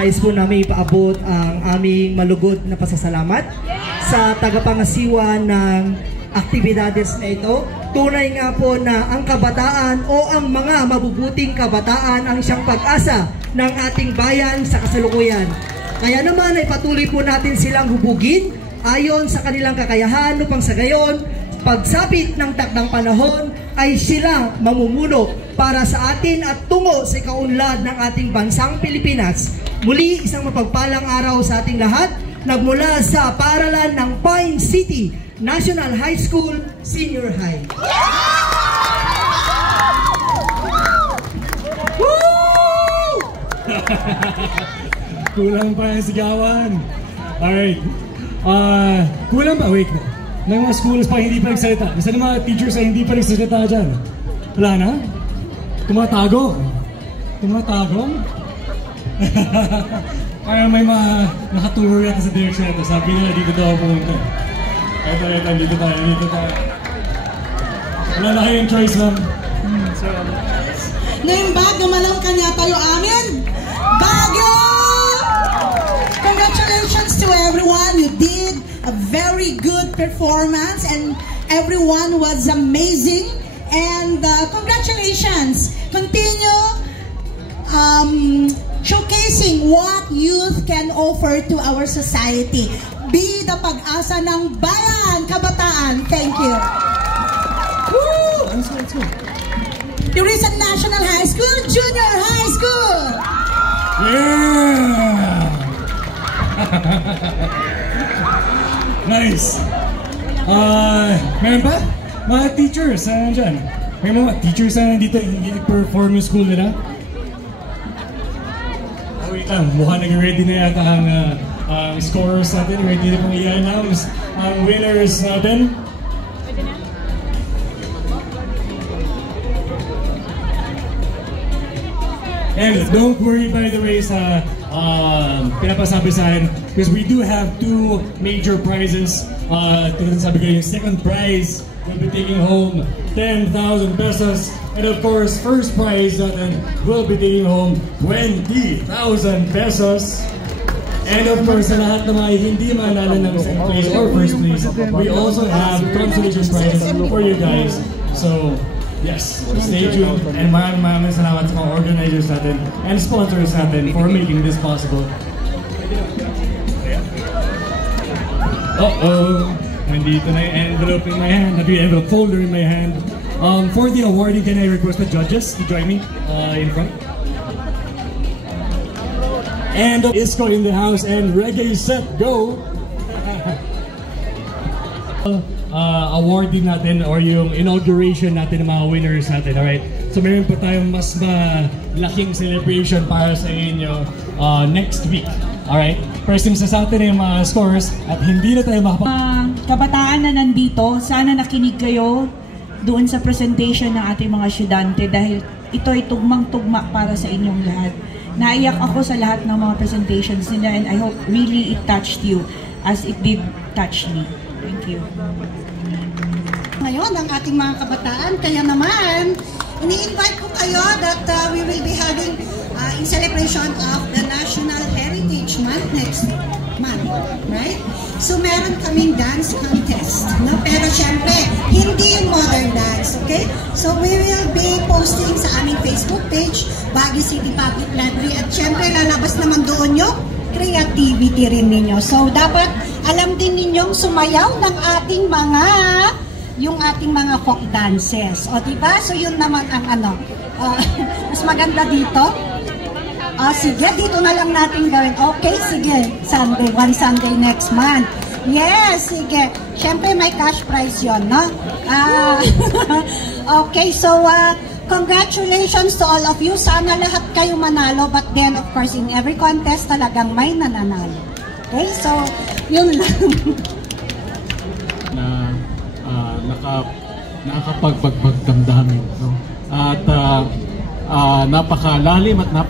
Nais po namin ipaabot ang aming malugod na pasasalamat sa tagapangasiwa ng aktibidades na ito. Tunay nga po na ang kabataan o ang mga mabubuting kabataan ang siyang pag-asa ng ating bayan sa kasalukuyan. Kaya naman ay patuloy po natin silang hubugin ayon sa kanilang kakayahan upang sa gayon, pagsapit ng takdang panahon ay sila mamumuno para sa atin at tungo sa kaunlad ng ating bansang Pilipinas. Muli, isang mapagpalang araw sa ating lahat, nagmula sa paaralan ng Pine City National High School, Senior High. Kulang pa yung sigawan. Alright. Kulang pa, wait na. May mga schools pa hindi pa nagsalita. Isa ng mga teachers ay hindi pa nagsalita dyan. Wala na? Tumatago. Tumatago? Kaya may mga nakaturo yata sa direction ito. Sabi nila dito daw pumunta. Ito, dito tayo. Wala na kayong choice, ma'am. Ngayon ba, gumalang kanya tayo amin? Bago! Congratulations to everyone. You did a very good performance and everyone was amazing. And congratulations. Continue showcasing what youth can offer to our society. Be the pag-asa ng bayan, kabataan. Thank you. Woo! Let's go. Irisan National High School, Junior High School. Yeah! Nice. Meron ba? Mga teachers, dyan. May mga teachers na nandito hindi nag-perform yung school nila. Wait lang, mukhang nag-ready na yata ang scorers natin. Ready na pong i-announce ang winners natin. And don't worry, by the way, sa pinapasabi sa akin, because we do have two major prizes. Tulad sabi ko, yung second prize will be taking home 10,000 pesos. And of course, first prize natin will be taking home 20,000 pesos. And of course, sa lahat ng mga hindi manalo ng second place or first place, we also have consolation prizes for you guys. So, yes, stay tuned. And maraming salamat sa mga organizers natin and sponsors natin for making this possible. Nandito na yung envelope in my hand. Have yung envelope folder in my hand. For the awarding, can I request the judges to join me in front? And Isco in the house and Reggae Set Go! Awarding natin or yung inauguration natin ng mga winners natin, alright? So meron pa tayong mas malaking celebration para sa inyo next week, alright? First things sa atin yung mga scores at hindi na tayo kabataan na nandito, sana nakinig kayo doon sa presentation ng ating mga estudyante dahil ito ay tugmang-tugma para sa inyong lahat. Naiyak ako sa lahat ng mga presentations nila and I hope really it touched you as it did touch me. Thank you. Ngayon, ang ating mga kabataan, kaya naman, ini-invite ko kayo that we will be having in celebration of the National Heritage Month next month, right? So, meron kaming dance contest, no? Pero syempre, hindi yung modern dance, okay? So, we will be posting sa aming Facebook page, Baguio City Public Library, at syempre, lalabas naman doon yung creativity rin ninyo. So, dapat alam din ninyong sumayaw ng ating mga folk dances. O, diba? So, yun naman ang mas maganda dito. Sige, dito na lang natin gawin. Okay, sige. One Sunday next month. Yes, sige. Siyempre, may cash prize yon, no? Okay, so, congratulations to all of you. Sana lahat kayo manalo. But then, of course, in every contest, talagang may nananalo. Okay, so, yun lang. Nakakapagpagbagdamdamin, no? At napakalalim at